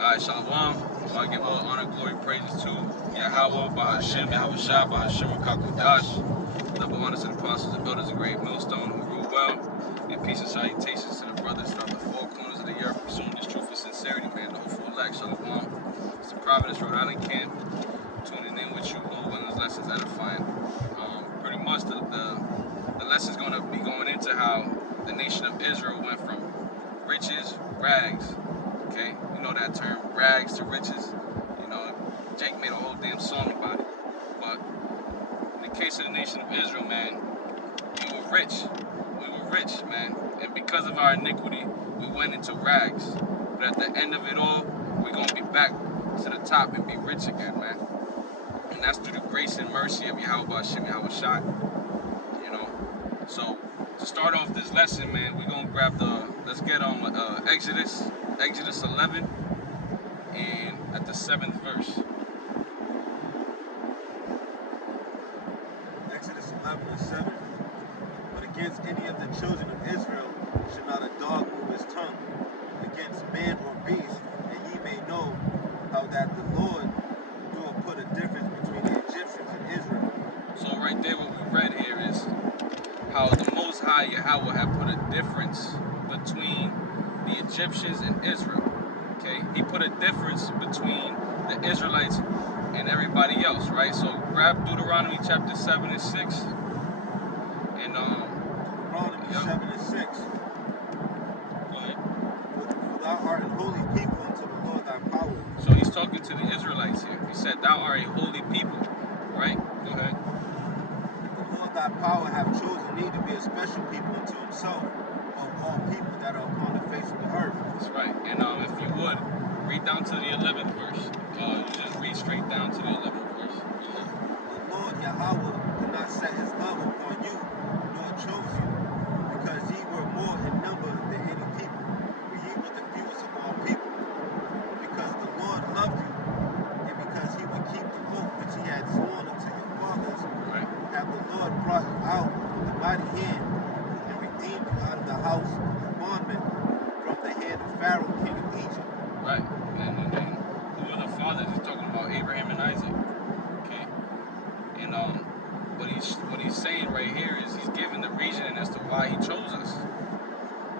Alright, Shalom. So I give all honor, glory, praises to Yahweh, Bahashem, Yahweh Shai, Bahashem, Kakodash. Double honor to the apostles and elders of Great Millstone who rule well. And peace and salutations to the brothers throughout the four corners of the earth, pursuing this truth with sincerity, man. The hopeful elect, Shalom. It's the Providence, Rhode Island camp. Tuning in with you all when those lessons edifying. Pretty much the lesson's going to be going into how the nation of Israel went from riches, rags. Okay, you know that term, rags to riches. You know, Jake made a whole damn song about it. But in the case of the nation of Israel, man, we were rich. We were rich, man. And because of our iniquity, we went into rags. But at the end of it all, we're going to be back to the top and be rich again, man. And that's through the grace and mercy of Yahweh Hashem, Yahweh Shai. You know, so to start off this lesson, man, we're going to grab let's get on Exodus 11, and at the 7th verse. Exodus 11 and 7. But against any of the children of Israel shall not a dog move his tongue, against man or beast, and ye may know how that the Lord doeth put a difference between the Egyptians and Israel. So right there, what we read here is how the Most High Yahweh had put a difference between the Egyptians and Israel. Okay, he put a difference between the Israelites and everybody else, right? So grab Deuteronomy chapter 7 and 6. And Deuteronomy 7 and 6. Go ahead. For thou art an holy people unto the Lord thy power. So he's talking to the Israelites here. He said, "Thou art a holy people," right? Go ahead. The Lord thy power hath chosen thee to be a special people unto himself of all people that are upon the face of the earth. That's right. And if you would, read down to the 11th verse. You just read straight down to the 11th verse. The Lord Yahweh did not set his love upon you, nor chose you, because ye were more in number than any people, for ye were the fewest of all people. Because the Lord loved you, and because he would keep the oath which he had sworn unto your fathers, Right. hath the Lord brought you out with a mighty hand, and redeemed you out of the house of bondmen, from the hand of Pharaoh, king of Egypt. Right. And who are the fathers? He's talking about Abraham and Isaac. Okay. And what he's saying right here is he's giving the reasoning as to why he chose us.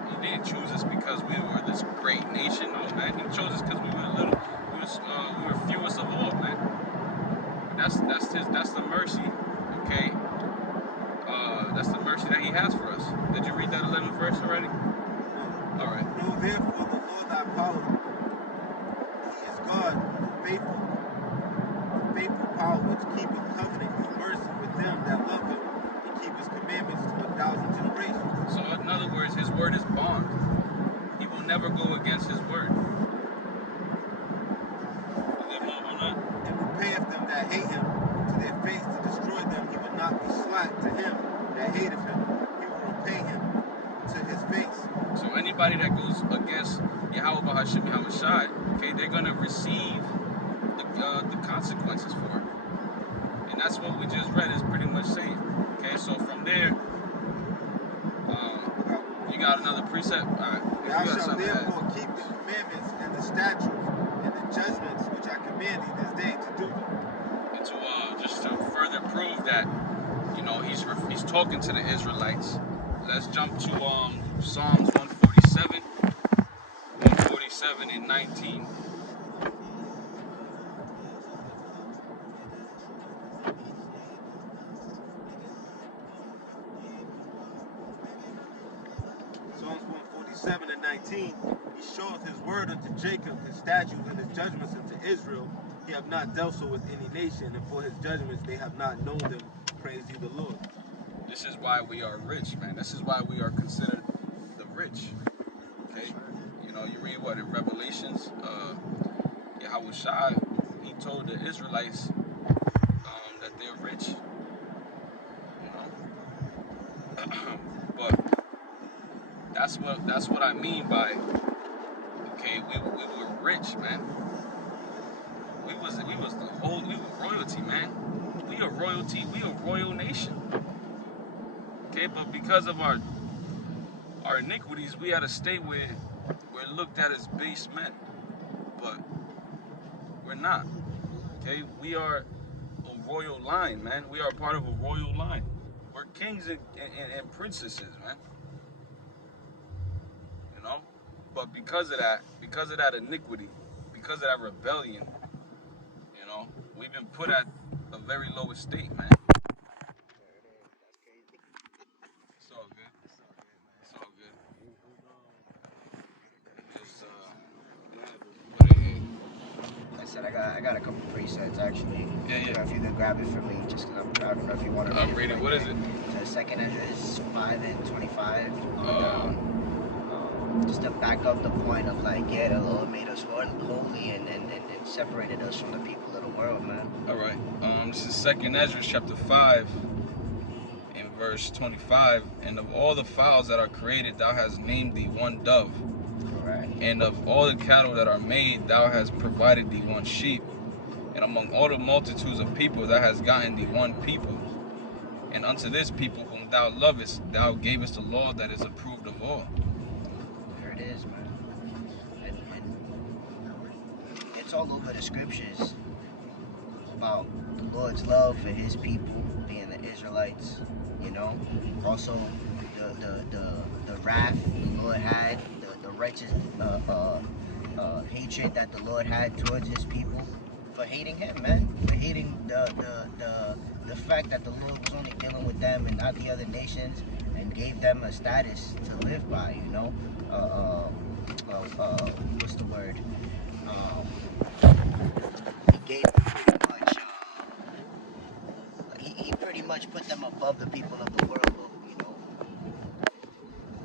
He didn't choose us because we were this great nation. No, man. He chose us because we were fewest of all, man. That's the mercy. Okay. That's the mercy that he has for us. Did you read that 11th verse already? No. All right. Know therefore the Lord thy power, he is God, the faithful power which keepeth covenant and mercy with them that love him, and keep his commandments to 1,000 generations. So in other words, his word is bond. He will never go against his word. And repayeth them that hate him to their face to destroy them. He will not be slack to him that hateth him. He will repay him to his face. So anybody that goes against Yahweh Hashem Yahweh Shai, okay, they're gonna receive the consequences for it. And that's what we just read is pretty much saying. Okay, so from there, you got another precept? Alright. Thou shalt therefore keep the commandments and the statutes and the judgments which I command thee this day to do them. And to just to further prove that, you know, he's talking to the Israelites. Let's jump to Psalms 147 and 19. Psalms 147 and 19. He showeth his word unto Jacob, his statutes and his judgments unto Israel. He have not dealt so with any nation, and for his judgments they have not known them. Praise ye the Lord. This is why we are rich, man. This is why we are considered the rich. Okay? You know, you read what in Revelations, Yahweh Shai, he told the Israelites that they're rich. You know? But that's what I mean by, okay, we were rich, man. We were royalty, man. We are royalty, we a royal nation. Okay, but because of our iniquities, we had to stay where we're looked at as base men. but we're not. Okay, we are a royal line, man. We are part of a royal line. We're kings and princesses, man. You know, but because of that iniquity, because of that rebellion, you know, we've been put at a very low estate, man. It's all good. It's all good. Just put it in. I said I got a couple presets actually. Yeah. If you could grab it for me, just because I don't know if you want to I'll read it. What is it? The second is 5 and 25. Just to back up the point of like, yeah, the Lord made us holy and separated us from the people of the world, man. All right. This is 2nd Ezra chapter 5 and verse 25. And of all the fowls that are created, thou hast named thee one dove. Correct. And of all the cattle that are made, thou hast provided thee one sheep. And among all the multitudes of people, thou hast gotten thee one people. And unto this people whom thou lovest, thou gavest a law that is approved of all. There it is, man. And it's all over the scriptures about the Lord's love for his people, being the Israelites, you know. Also the wrath the Lord had, the righteous hatred that the Lord had towards his people for hating him, man. For hating the fact that the Lord was only dealing with them and not the other nations, and gave them a status to live by, you know. What's the word? He gave pretty much he pretty much put them above the people of the world, you know.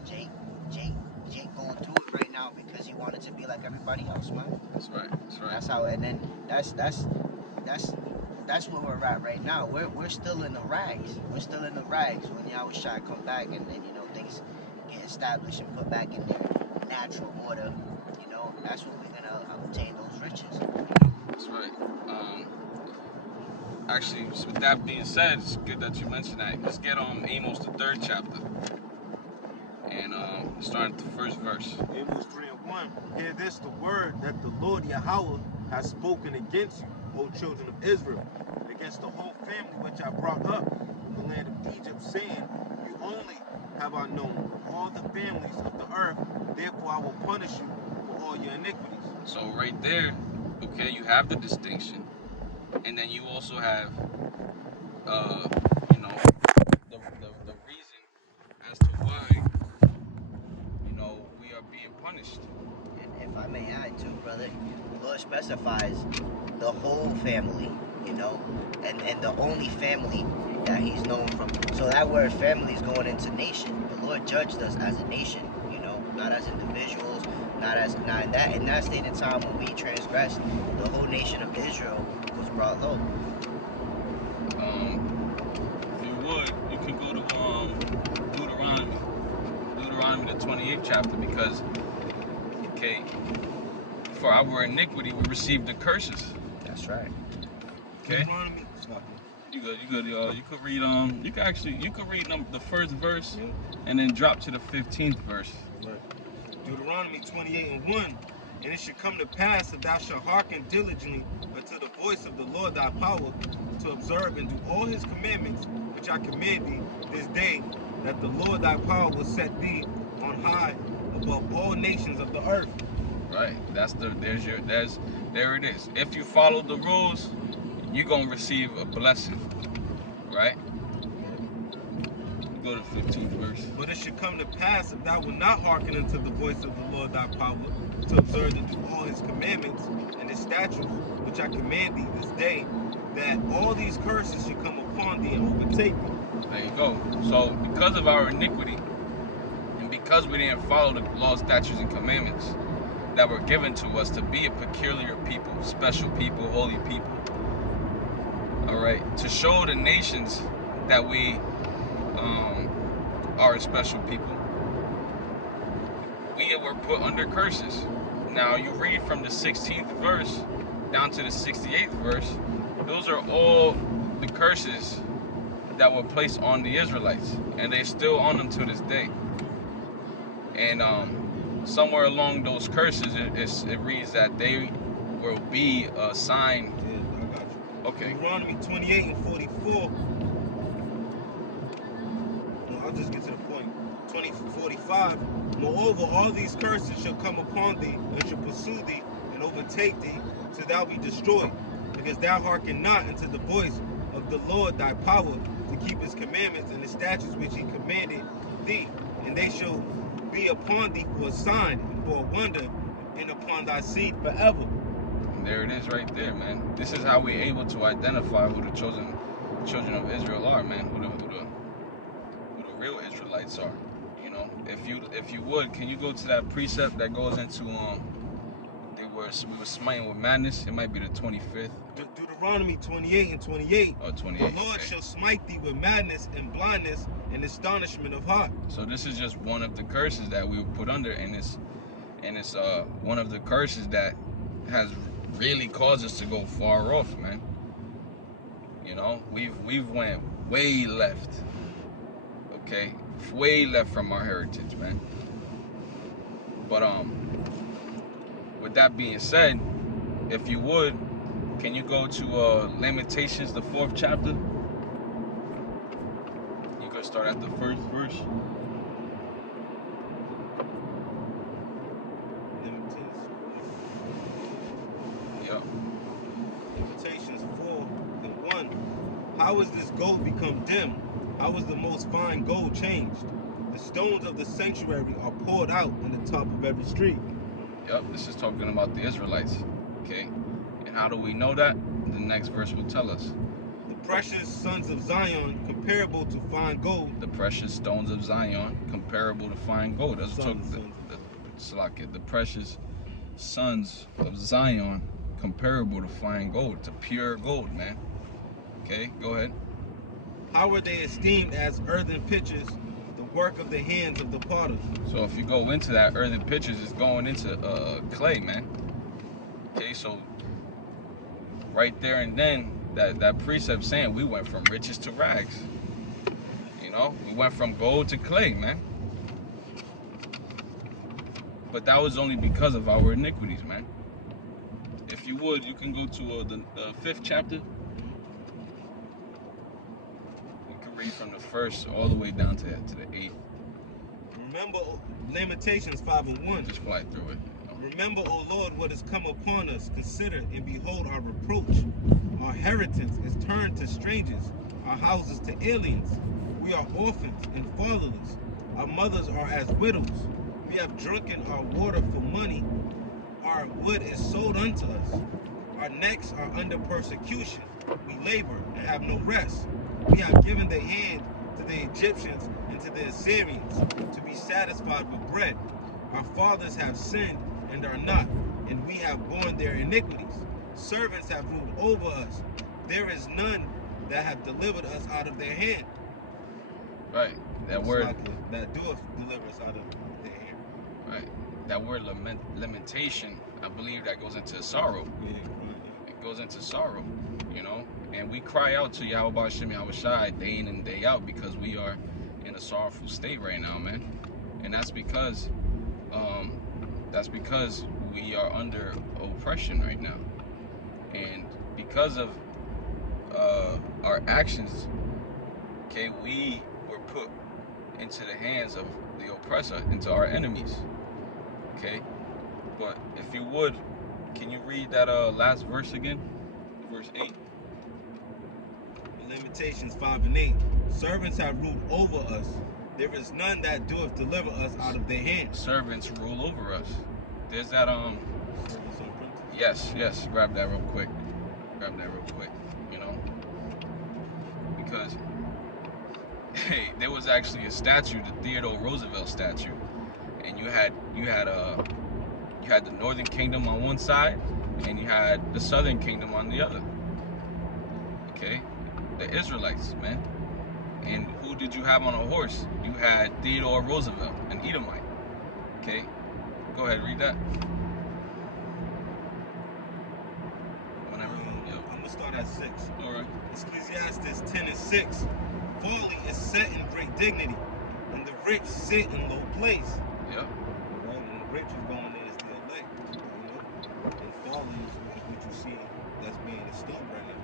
Jake going through it right now because he wanted to be like everybody else, man. That's right. That's how, and then that's where we're at right now. We're still in the rags. We're still in the rags when Yahushua come back and you know, things get established and put back in their natural order. You know, that's when we're gonna obtain those riches. That's right. Actually, with that being said, it's good that you mentioned that. Let's get Amos the 3rd chapter. And start at the first verse. Amos 3 and 1. Hear this, the word that the Lord Yahweh has spoken against you, O children of Israel, against the whole family which I brought up from the land of Egypt, saying, you only have I known all the families of the earth, therefore I will punish you for all your iniquities. So right there, okay, you have the distinction. And then you also have, you know, the reason as to why, you know, we are being punished. And if I may add too, brother, the Lord specifies the whole family, you know, and the only family that he's known from. So that word family is going into nation. The Lord judged us as a nation, you know, not as individuals, not in that state of time when we transgressed, the whole nation of Israel was brought low. If you would, you can go to Deuteronomy the 28th chapter, because okay, for our iniquity we received the curses. That's right. Okay. Deuteronomy. You good. You could read the first verse and then drop to the 15th verse. Right. Deuteronomy 28 and 1. And it should come to pass, if thou shalt hearken diligently unto the voice of the Lord thy power, to observe and do all his commandments which I command thee this day, that the Lord thy power will set thee on high above all nations of the earth. Right. There it is. If you follow the rules, you're gonna receive a blessing. Right? Go to the 15th verse. But it should come to pass, if thou wilt not hearken unto the voice of the Lord thy power, to observe and do all his commandments and his statutes, which I command thee this day, that all these curses should come upon thee and overtake thee. There you go. So because of our iniquity, and because we didn't follow the laws, statutes, and commandments that were given to us to be a peculiar people, special people, holy people, all right, to show the nations that we are a special people, we were put under curses. Now you read from the 16th verse down to the 68th verse, those are all the curses that were placed on the Israelites, and they're still on them to this day. And somewhere along those curses, it reads that they will be a sign. Yeah, I got you. Okay. Deuteronomy 28 and 44. I'll just get to the point. 45. Moreover, all these curses shall come upon thee, and shall pursue thee, and overtake thee, till thou be destroyed, because thou hearken not unto the voice of the Lord thy power, to keep his commandments and the statutes which he commanded thee. And they shall be upon thee for a sign, and for a wonder, and upon thy seed forever. And there it is right there, man. This is how we're able to identify who the children of Israel are, man. Who the real Israelites are. You know, if you would, can you go to that precept that goes into we were smiting with madness? It might be the 25th. Deuteronomy 28 and 28. Oh, 28. The Lord shall smite thee with madness and blindness and astonishment of heart. So this is just one of the curses that we were put under, and it's one of the curses that has really caused us to go far off, man. You know, we've went way left. Okay, way left from our heritage, man. But with that being said, if you would, can you go to Lamentations, the 4th chapter? You can start at the 1st verse. Yep. Lamentations 4 and 1. How is this gold become dim? How is the most fine gold changed? The stones of the sanctuary are poured out in the top of every street. Yep, this is talking about the Israelites. Okay, and how do we know that? The next verse will tell us. The precious sons of Zion, comparable to fine gold. The precious stones of Zion, comparable to fine gold. That's the precious sons of Zion, comparable to fine gold, to pure gold, man. Okay, go ahead. How are they esteemed as earthen pitchers, the work of the hands of the potters? So if you go into that earthen pitchers, it's going into clay, man. Okay, so right there and then, that precept saying we went from riches to rags. You know, we went from gold to clay, man. But that was only because of our iniquities, man. If you would, you can go to the 5th chapter. Read from the 1st all the way down to the 8th. Remember Lamentations 5 and 1. Just fly through it. Remember, O Lord, what has come upon us. Consider and behold our reproach. Our inheritance is turned to strangers, our houses to aliens. We are orphans and fatherless. Our mothers are as widows. We have drunken our water for money. Our wood is sold unto us. Our necks are under persecution. We labor and have no rest. We have given the hand to the Egyptians and to the Assyrians to be satisfied with bread. Our fathers have sinned and are not, and we have borne their iniquities. Servants have ruled over us. There is none that have delivered us out of their hand. Right. That word that doeth deliver us out of their hand. Right. That word lamentation, I believe that goes into sorrow. Yeah, right. It goes into sorrow, you know. And we cry out to Yahweh Hashem Yahweh Shai day in and day out because we are in a sorrowful state right now, man. And that's because we are under oppression right now. And because of our actions, okay, we were put into the hands of the oppressor, into our enemies. Okay? But if you would, can you read that last verse again? Verse 8. Lamentations 5 and 8. Servants have ruled over us. There is none that doeth deliver us out of their hands. Servants rule over us. There's that Yes. Grab that real quick. You know, because there was actually a statue, the Theodore Roosevelt statue, and you had the Northern Kingdom on one side, and you had the Southern Kingdom on the other. Okay. The Israelites, man. And who did you have on a horse? You had Theodore Roosevelt, an Edomite. Okay? Go ahead, read that. Whenever. I'm going to start at 6. All right. Ecclesiastes 10 and 6. Folly is set in great dignity, and the rich sit in low place. Yep. Right? And the entries going in is the elect, you know, and fallen is what you see that's being installed right now.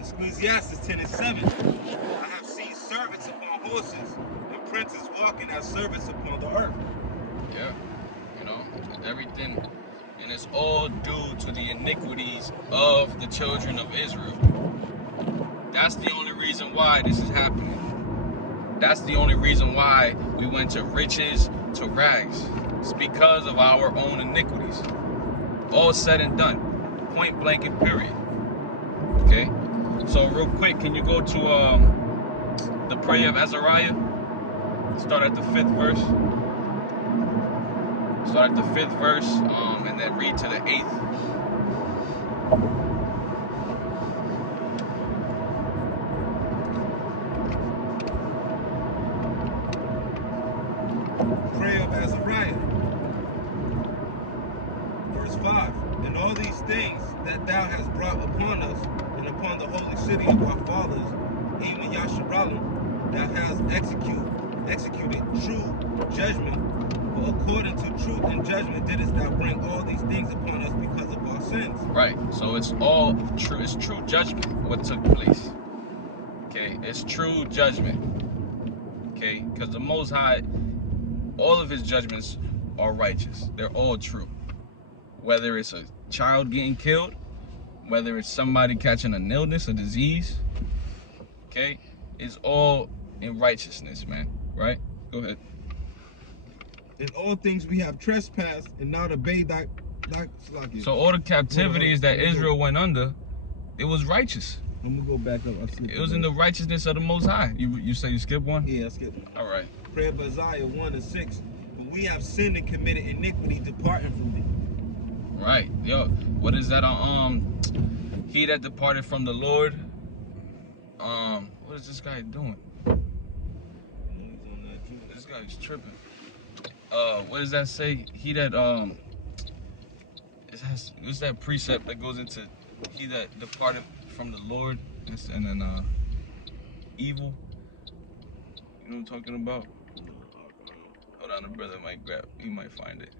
Ecclesiastes 10 and 7. I have seen servants upon horses and princes walking as servants upon the earth. Yeah, you know, everything, and it's all due to the iniquities of the children of Israel. That's the only reason why this is happening. That's the only reason why we went to riches to rags. It's because of our own iniquities. All said and done. Point blank and period. Okay? So real quick, can you go to the Prayer of Azariah? Start at the 5th verse. Start at the 5th verse, and then read to the 8th. Prayer of Azariah, verse 5. And all these things that thou hast brought upon us, and upon the holy city of our fathers, even Yasharal, thou hast executed true judgment. For according to truth and judgment didst thou bring all these things upon us because of our sins. Right. So it's all true. It's true judgment what took place. Okay. It's true judgment. Okay. Because the Most High, all of his judgments are righteous. They're all true. Whether it's a child getting killed, whether it's somebody catching an illness, a disease, okay, it's all in righteousness, man. Right? Go ahead. In all things we have trespassed and not obeyed thy So all the captivities that Israel went under, it was righteous. I'm gonna go back up. It was in the righteousness of the Most High. You say you skip one? Yeah, I skipped one. All right. Prayer of Azariah 1 and 6. But we have sinned and committed iniquity, departing from thee. Right. Yo, what is that? He that departed from the Lord. What is this guy doing? This guy's tripping. What does that say? He that it's that precept that goes into he that departed from the Lord and then evil. You know what I'm talking about? Hold on, the brother might he might find it.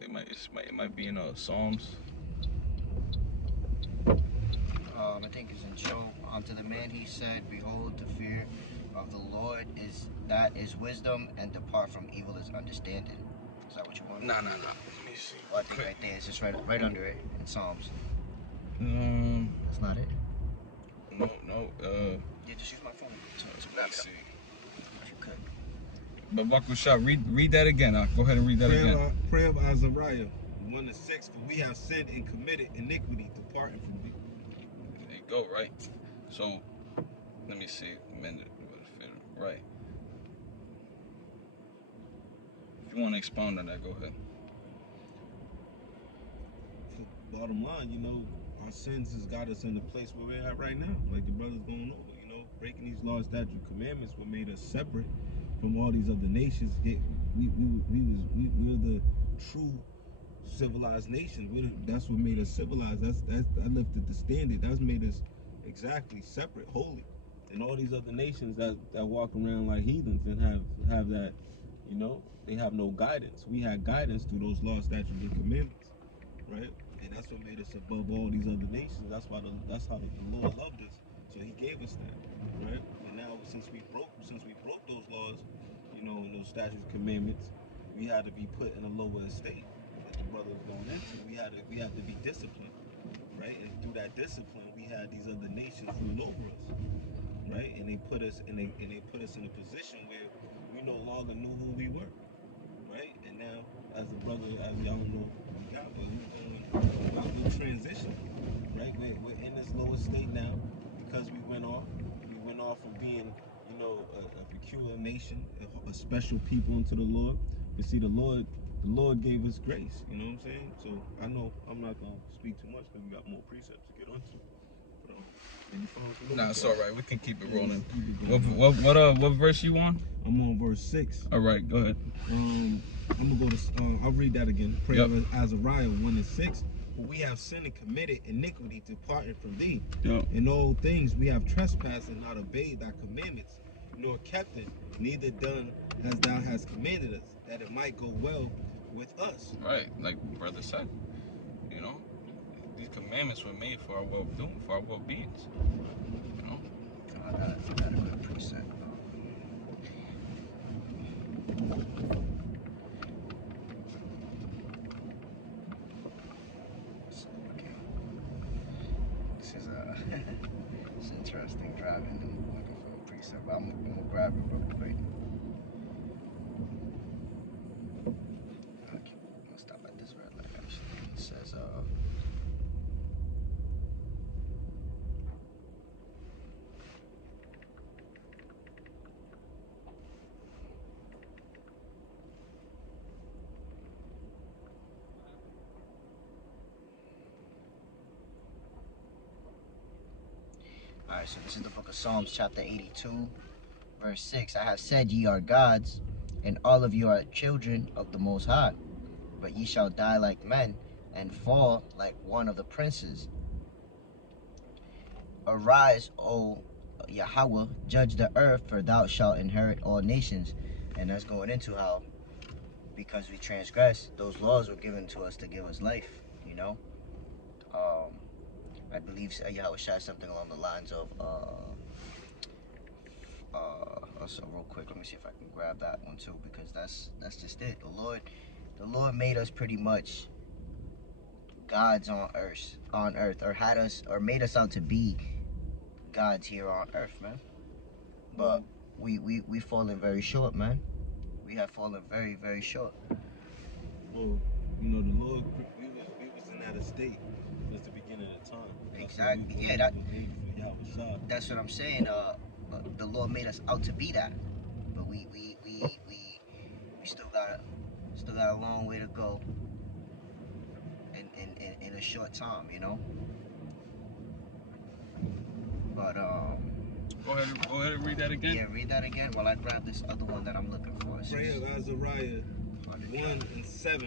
It might be in Psalms. I think it's in Job. Unto the man he said, behold, the fear of the Lord is wisdom, and depart from evil is understanding. Is that what you want? Nah. Let me see. Well, I think right there. It's just right under it in Psalms. That's not it. No. Yeah, just use my phone. Let's see. If you could. But Bakusha, read that again. Go ahead and read that again. Prayer of Azariah 1 and 6. For we have sinned and committed iniquity, departing from thee. There you go, right? So, let me see. Right. If you want to expound on that, go ahead. So, bottom line, you know, our sins has got us in the place where we're at right now. Like the brother's going over, you know, breaking these laws, statutes, commandments, what made us separate from all these other nations. We're the true civilized nation. That's what made us civilized. That lifted the standard. That's made us exactly separate, holy. And all these other nations that walk around like heathens and have that, you know, they have no guidance. We had guidance through those laws, statutes, and commandments, right? And that's what made us above all these other nations. That's how the Lord loved us. So He gave us that, right? And now since we broke those laws, you know, and those statutes, commandments, we had to be put in a lower estate. That the brother was going into. We had to be disciplined, right? And through that discipline, we had these other nations rule over us, right? And they put us in a position where we no longer knew who we were, right? And now, as y'all know, we're transitioning, right? We're in this lower state now because we went off from being, you know, a peculiar nation, a special people unto the Lord. You see, the Lord gave us grace. You know what I'm saying? So I know I'm not gonna speak too much because we got more precepts to get onto. Nah, it's all right. We can keep it rolling. What verse you on? I'm on verse 6. All right, go ahead. I'm gonna go to. I'll read that again. Prayer of Azariah 1 and 6. For we have sinned and committed iniquity, departing from thee. Yep. In all things we have trespassed and not obeyed thy commandments. nor kept it, neither done as thou hast commanded us, that it might go well with us. Right, like brother said, you know, these commandments were made for our well-doing, for our well-being. You know. I got a good preset. This is it's interesting driving and looking for a preset, but I'm gonna grab it real quick. Okay, I'm gonna stop at this red light actually. It says Alright, so this is the book of Psalms, chapter 82, verse 6. I have said ye are gods, and all of you are children of the Most High. But ye shall die like men, and fall like one of the princes. Arise, O Yahweh, judge the earth, for thou shalt inherit all nations. And that's going into how, because we transgress, those laws were given to us to give us life, you know. I believe Yahweh said something along the lines of, also real quick, let me see if I can grab that one too, because that's just it. The Lord made us pretty much gods on earth, or had us, or made us out to be gods here on earth, man. But we fallen very short, man. We have fallen very, very short. Well, you know, the Lord, we was in that estate since the beginning of the time. Exactly. Yeah, that's what I'm saying. The Lord made us out to be that, but we still got a long way to go in a short time, you know. But Go ahead and read that again. Yeah, read that again while I grab this other one that I'm looking for. Prayer of Azariah 1:7.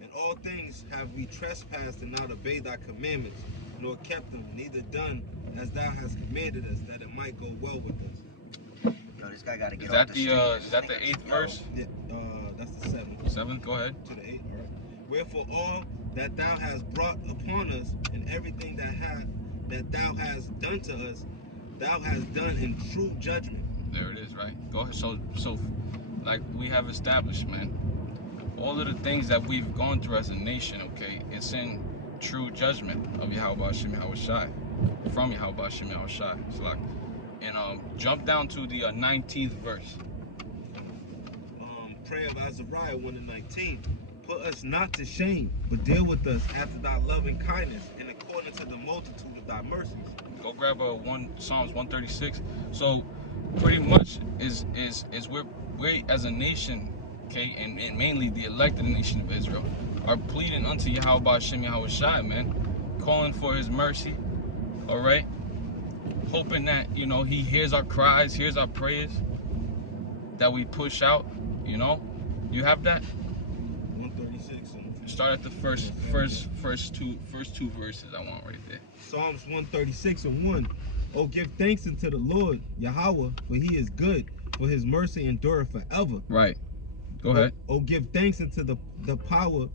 In all things have we trespassed and not obeyed thy commandments, nor kept them, neither done as thou hast commanded us, that it might go well with us. Yo, this guy gotta get off the street. Is that the 8th verse? Yeah, that's the 7th. 7th, go ahead. To the 8th, all right. Wherefore all that thou hast brought upon us, and everything that thou hast done to us, thou hast done in true judgment. There it is, right? Go ahead. So like we have established, man, all of the things that we've gone through as a nation, okay, it's in true judgment of Yahweh Hashem Yahweh Shai, from Yahweh Hashem Yahweh Shai. It's like, and jump down to the 19th verse. Prayer of Azariah 1:19. Put us not to shame, but deal with us after thy loving kindness, and according to the multitude of thy mercies. Go grab Psalms 136. So pretty much is we're as a nation, okay, and mainly the elected nation of Israel, are pleading unto Yahweh Hashem Yahweh Shai, man, calling for his mercy, all right, hoping that, you know, he hears our cries, hears our prayers that we push out, you know. You have that? 136. Start at the first two verses I want right there. Psalms 136:1. Oh, give thanks unto the Lord Yahweh, for he is good, for his mercy endureth forever. Right. Go ahead. Oh, give thanks unto the power,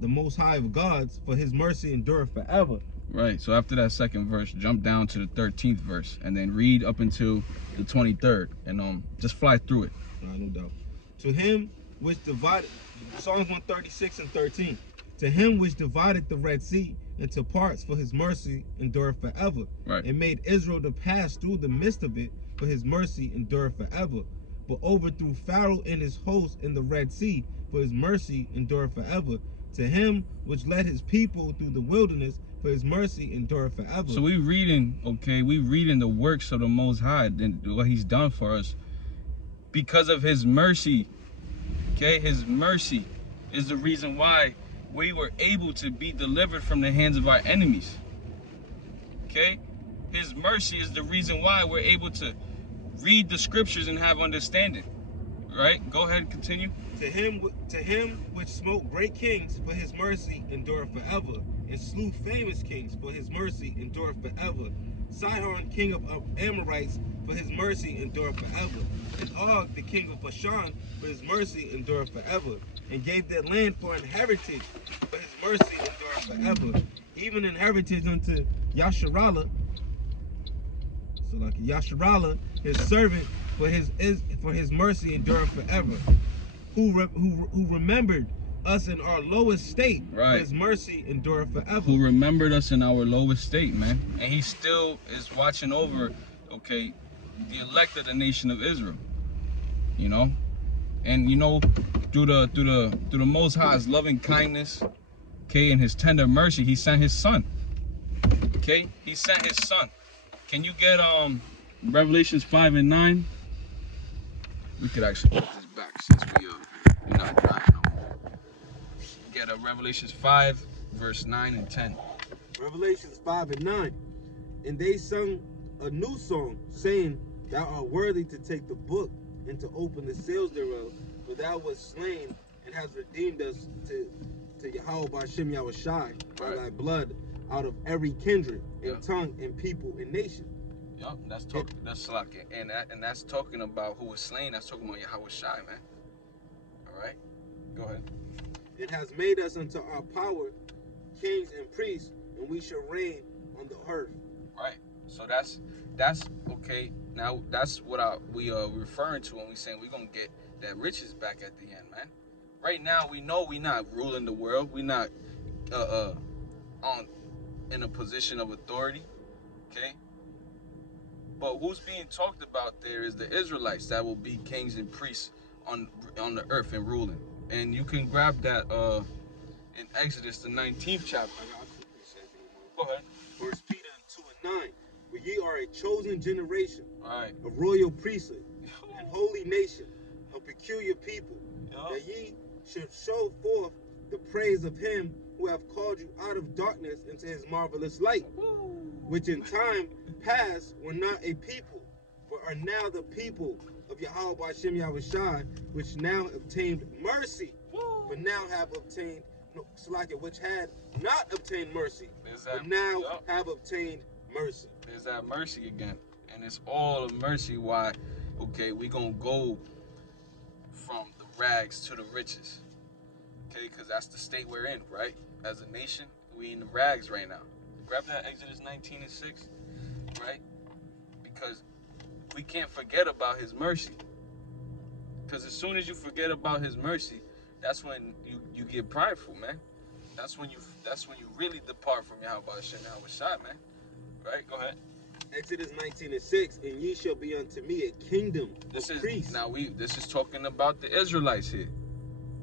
the most high of gods, for his mercy endureth forever. Right. So after that second verse, jump down to the 13th verse, and then read up until the 23rd, and just fly through it. No doubt. To him which divided, Psalms 136:13. To him which divided the Red Sea into parts, for his mercy endureth forever. Right. And made Israel to pass through the midst of it, for his mercy endureth forever. But overthrew Pharaoh and his host in the Red Sea, for his mercy endureth forever. To him which led his people through the wilderness, for his mercy endureth forever. So we reading the works of the Most High, and what he's done for us because of his mercy. Okay, his mercy is the reason why we were able to be delivered from the hands of our enemies. Okay, his mercy is the reason why we're able to read the scriptures and have understanding. Right? Go ahead and continue. To him which smote great kings, for his mercy endureth forever, and slew famous kings, for his mercy endureth forever. Sihon, king of Amorites, for his mercy endureth forever. And Og, the king of Bashan, for his mercy endureth forever. And gave their land for an heritage, for his mercy endureth forever. Even an heritage unto Yasharallah, so like Yasharallah, his servant, for his mercy endureth forever. Who remembered us in our lowest state, right? His mercy endureth forever. Who remembered us in our lowest state, man, and He still is watching over, okay, the elect of the nation of Israel, you know, and you know, through the Most High's loving kindness, okay, and His tender mercy, He sent His Son, okay, He sent His Son. Can you get Revelations 5 and 9? We could actually put this back since we're not driving no more. Get a Revelations 5, verse 9 and 10. Revelations 5 and 9. And they sung a new song, saying, Thou art worthy to take the book and to open the seals thereof, for thou wast slain and hast redeemed us to Yahweh by Shem Yahushai by thy blood out of every kindred and tongue and people and nation. Yup, that's like it. And that's talking about who was slain. That's talking about Yahushai, man. All right, go ahead. It has made us unto our power kings and priests, and we shall reign on the earth. Right. So that's okay. Now that's what we are referring to when we saying we're gonna get that riches back at the end, man. Right now we know we're not ruling the world. We're not in a position of authority. Okay. But who's being talked about there is the Israelites that will be kings and priests on the earth and ruling. And you can grab that in Exodus, the 19th chapter. Go ahead. 1 Peter 2 and 9. For ye are a chosen generation, Right. a royal priesthood, and holy nation, a peculiar people, that ye should show forth the praise of him who have called you out of darkness into his marvelous light, which in time past were not a people, but are now the people of Yahweh by Shem Yahushai, which now obtained mercy, but now have obtained which had not obtained mercy, but now have obtained mercy. There's that mercy again, and it's all of mercy. Why? Okay, we gonna go from the rags to the riches. Okay, because that's the state we're in, right? As a nation, we in the rags right now. Grab that Exodus 19 and 6, right? Because we can't forget about His mercy. Because as soon as you forget about His mercy, that's when you get prideful, man. That's when you really depart from Yahweh Shem Yahushai, man. Right? Go ahead. Exodus 19 and 6, and ye shall be unto me a kingdom of priests. Now this is talking about the Israelites here.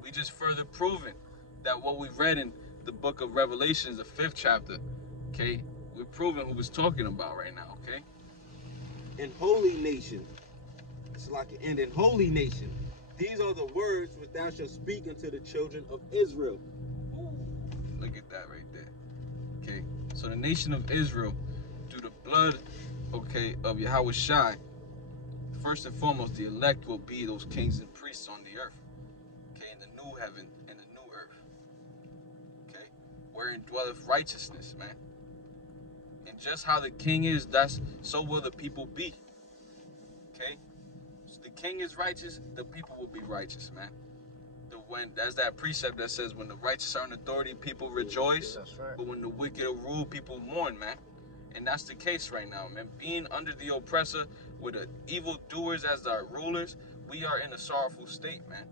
We just further proven that what we read in the book of Revelations, the 5th chapter, okay, we're proving who we're talking about right now, okay? And holy nation, and in holy nation, these are the words which thou shalt speak unto the children of Israel. Ooh, look at that right there. Okay, so the nation of Israel, through the blood, okay, of Yahushai, first and foremost, the elect will be those kings and priests on the earth, okay, in the new heaven and the new earth, okay, wherein dwelleth righteousness, man. And just how the king is, so will the people be, okay? So the king is righteous, the people will be righteous, man. There's that precept that says when the righteous are in authority, people rejoice. That's right. But when the wicked are ruled, people mourn, man. And that's the case right now, man. Being under the oppressor with the evil doers as our rulers, we are in a sorrowful state, man.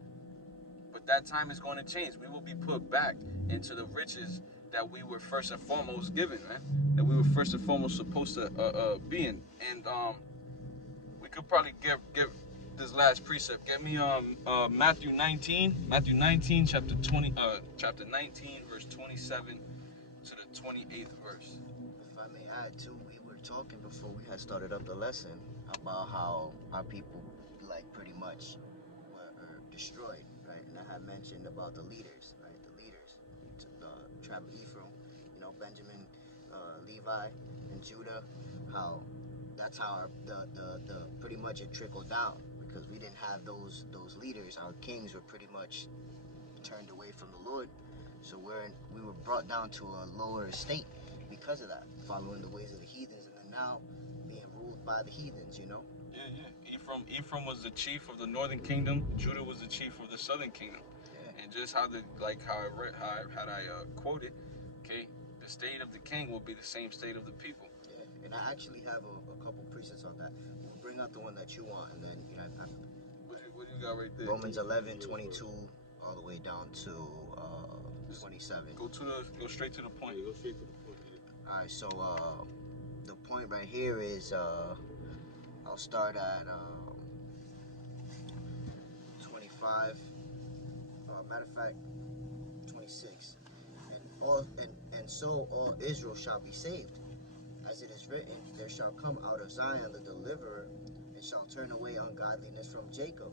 But that time is going to change. We will be put back into the riches that we were first and foremost given, man. That we were first and foremost supposed to be in. And we could probably give this last precept. Get me Matthew 19 chapter 19 verse 27 to the 28th verse. If I may add too, we were talking before we had started up the lesson about how our people pretty much were destroyed, right? And I had mentioned about the leaders, right? The leaders, the tribe of Ephraim, Benjamin, Levi, and Judah, how that's how the pretty much it trickled down, because we didn't have those leaders. Our kings were pretty much turned away from the Lord, so we were brought down to a lower estate because of that, following the ways of the heathens, and then now being ruled by the heathens, Ephraim was the chief of the northern kingdom. Judah was the chief of the southern kingdom. Yeah. And just how I quoted, okay, the state of the king will be the same state of the people. Yeah. And I actually have a couple precepts on that. We'll bring out the one that you want, and then What do you got right there? Romans 11:22 all the way down to 27. Go straight to the point. Go straight to the point. All right, so the point right here is I'll start at 25. Matter of fact, 26. And so all Israel shall be saved, as it is written, there shall come out of Zion the deliverer, and shall turn away ungodliness from Jacob.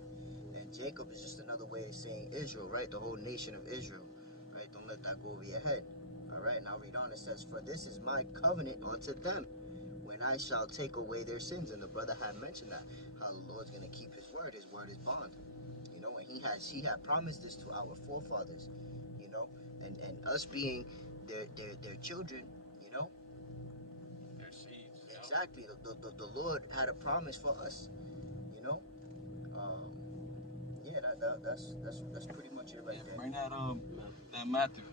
And Jacob is just another way of saying Israel, right? The whole nation of Israel, right? Don't let that go over your head. All right, now read on. It says, for this is my covenant unto them, when I shall take away their sins. And the brother had mentioned that, how the Lord's going to keep his word is bond. You know, and he had promised this to our forefathers, you know, and us being their children, you know. Their seeds. Exactly. The Lord had a promise for us, you know. Yeah, that's pretty much it right there. Bring that Matthew.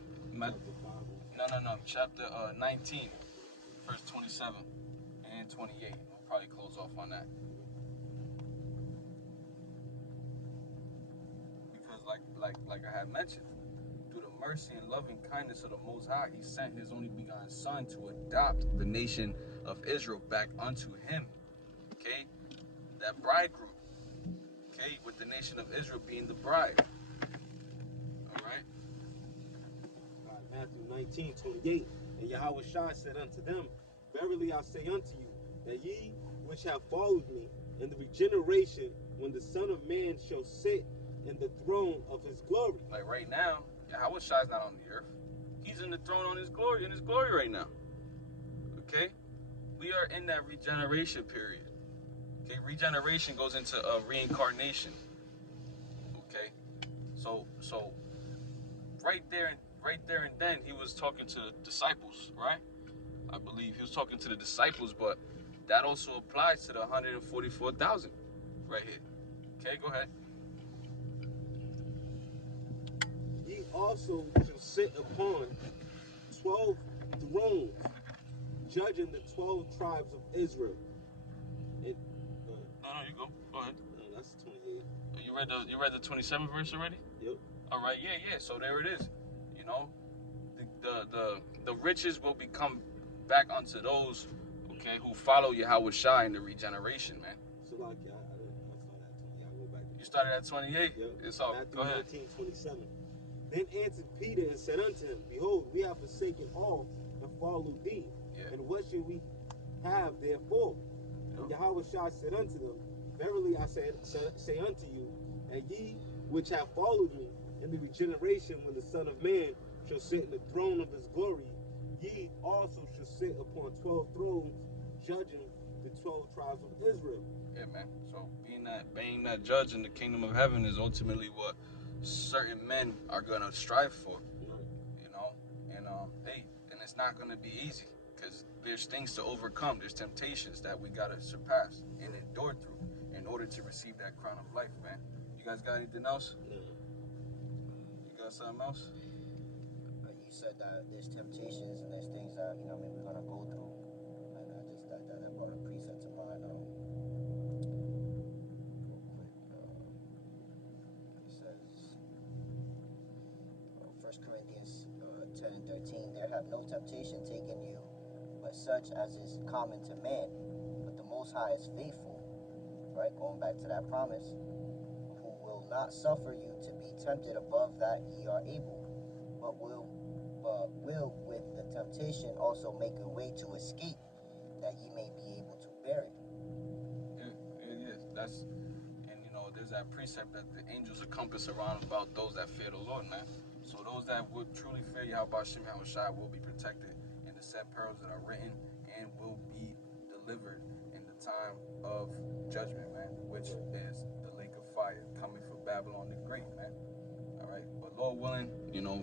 Chapter 19, verse 27 and 28. We'll probably close off on that. Because like I had mentioned, through the mercy and loving kindness of the Most High, He sent His only begotten Son to adopt the nation of Israel back unto Him. Okay, that bridegroom. Okay, with the nation of Israel being the bride. All right. Matthew 19:28. And Yahweh Shai said unto them, verily I say unto you, that ye which have followed me in the regeneration, when the Son of Man shall sit in the throne of his glory. Like right now, Yahweh Shai's not on the earth. He's in the throne in his glory right now. Okay? We are in that regeneration period. Okay, regeneration goes into reincarnation. Okay? So right there and then he was talking to disciples, right? I believe he was talking to the disciples, but that also applies to the 144,000 right here. Okay, go ahead. Ye also shall sit upon 12 thrones, judging the 12 tribes of Israel. And, No, you go. Go ahead. No, that's 28. You read the 27th verse already? Yep. All right, yeah. So there it is. You know, the riches will become back unto those, okay, who follow Yahweh Shai in the regeneration, man. So like, I saw that 20. I'll go back. You started at 28? Yep. It's all. Matthew Go ahead. 19:27. Then answered Peter and said unto him, behold, we have forsaken all and followed thee. Yeah. And what should we have therefore? And Yahweh Shai said unto them, verily I say unto you, and ye which have followed me in the regeneration, when the Son of Man shall sit in the throne of his glory, ye also shall sit upon 12 thrones, judging the 12 tribes of Israel. Yeah, man. So being that judge in the kingdom of heaven is ultimately what certain men are gonna strive for. You know, and and it's not gonna be easy, because there's things to overcome. There's temptations that we gotta surpass and endure through in order to receive that crown of life, man. You guys got anything else? No. You got something else? You said that there's temptations and there's things that we're gonna go through, and I just that brought a precept to mind. Real quick, it says 1 Corinthians 10:13. There have no temptation taken you, but such as is common to man. But the Most High is faithful, right? Going back to that promise, who will not suffer you to be tempted above that ye are able, but will with the temptation also make a way to escape, that ye may be able to bear it. It is. There's that precept that the angels are compass around about those that fear the Lord, man. So those that would truly fear Yahweh Shai will be protected in the set perils that are written, and will be delivered in the time of judgment, man, which is the lake of fire coming for Babylon the Great, man. All right, but Lord willing,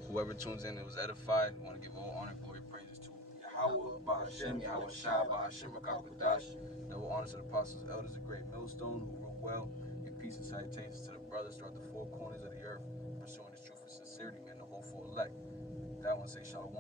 whoever tunes in and was edified, I want to give all honor, glory, praises to Yahweh. Yahweh, Bahashem, Yahweh Shai, Bahashem, Rakakadash. Double honor to the apostles, elders, of great millstone who rule well. And peace and salutations to the brothers throughout the four corners of the earth, pursuing this truth and sincerity, man, the hopeful elect. That one say Shalom.